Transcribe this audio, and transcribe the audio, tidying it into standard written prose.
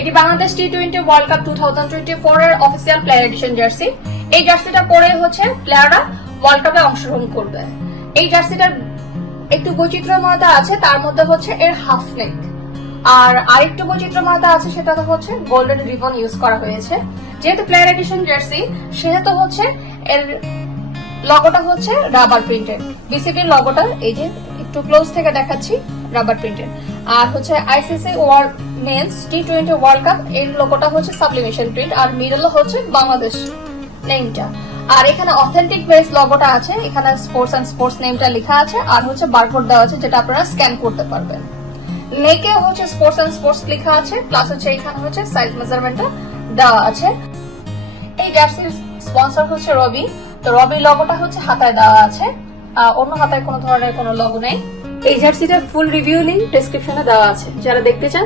এটি Bangladesh টি-20 world cup 2024 এর official player addition jersey. এই জার্সিটা পরে প্লেয়াররা ওয়ার্ল্ড কাপে অংশগ্রহণ করবে। এই জার্সিটার একটু বৈচিত্র্যময়তা আছে, তার মধ্যে এর হাফ নেক। আর আরেকটু বৈচিত্র্যময়তা আছে, সেটা গোল্ডেন রিবন ইউজ করা হয়েছে। যেহেতু প্লেয়ার এডিশন জার্সি, সেহেতু এর লগোটা রাবার প্রিন্টেড। বিসিবির লগোটা এই যে একটু ক্লোজ থেকে দেখাচ্ছি, রাবার প্রিন্টেড। আর আইসিসি মেন্স টি-20 ওয়ার্ল্ড কাপ এর লোগোটা সাবলিমেশন প্রিন্ট, আর মিডল বাংলাদেশ নেমটা। আর এখানে অথেন্টিক বেস লগোটা আছে, এখানে স্পোর্টস এন্ড স্পোর্টস নেমটা লেখা আছে, আর বারকোড দেওয়া আছে যেটা আপনারা স্ক্যান করতে পারবেন। নেকে স্পোর্টস এন্ড স্পোর্টস লেখা আছে, প্লাস এখানে সাইজ মেজারমেন্টটা দেওয়া আছে। এই জার্সির স্পন্সর রবি। তো রবির লগোটা হাতায় দেওয়া আছে, অন্য হাতায় কোনো ধরনের কোনো লগো নেই। এই জার্সিটার ফুল রিভিউ লিংক ডেসক্রিপশনে দেওয়া আছে, যারা দেখতে চান